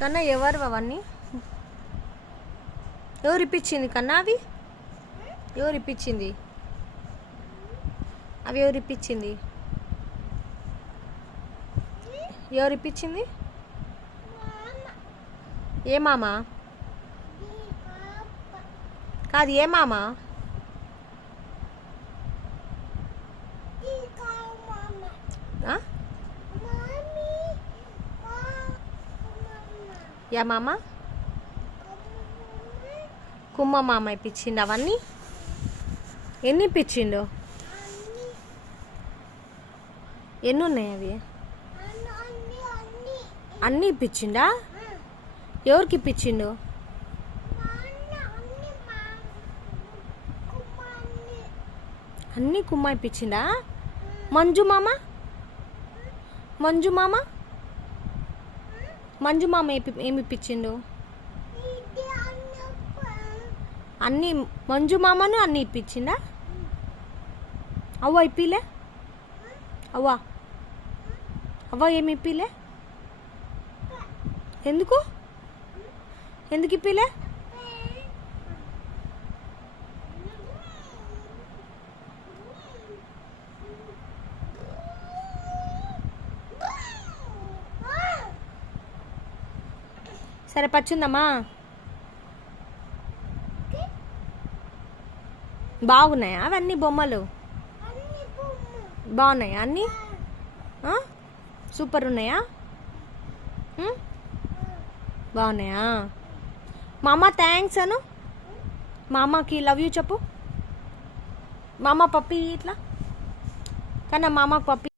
కన్నా ఎవరు అవన్నీ? ఎవరు ఇప్పించింది కన్నా అవి? ఎవరు ఇప్పించింది అవి? ఎవరు ఇప్పించింది? ఎవరు ఇప్పించింది? ఏ మామ? కాదు, ఏ మామ? యా మామ? కుమ్మ మామ ఇప్పించిండు అవన్నీ. ఎన్ని ఇప్పించిండు? ఎన్ని ఉన్నాయి అవి? అన్నీ ఇప్పించిండా? ఎవరికి ఇప్పించిండు? అన్నీ కుమ్మ ఇప్పించిండా? మంజు మామ? మంజు మామ? మంజు మామ ఏమి ఇప్పించిండు? అన్నీ మంజు మామను అన్నీ ఇప్పించిండా? అవ్వ ఇప్పిలే? అవ్వ అవ్వ ఏమి ఇప్పిలే? ఎందుకు ఎందుకు ఇప్పిలే? సరే పచ్చుందమ్మా. బాగున్నాయా అవన్నీ బొమ్మలు? బాగున్నాయా అన్నీ? సూపర్ ఉన్నాయా? బాగున్నాయా? మా అమ్మ థ్యాంక్స్ అను. మా అమ్మకి లవ్ యూ చెప్పు. మా అమ్మ పప్పి ఇట్లా కన్నా మా అమ్మకి పప్పి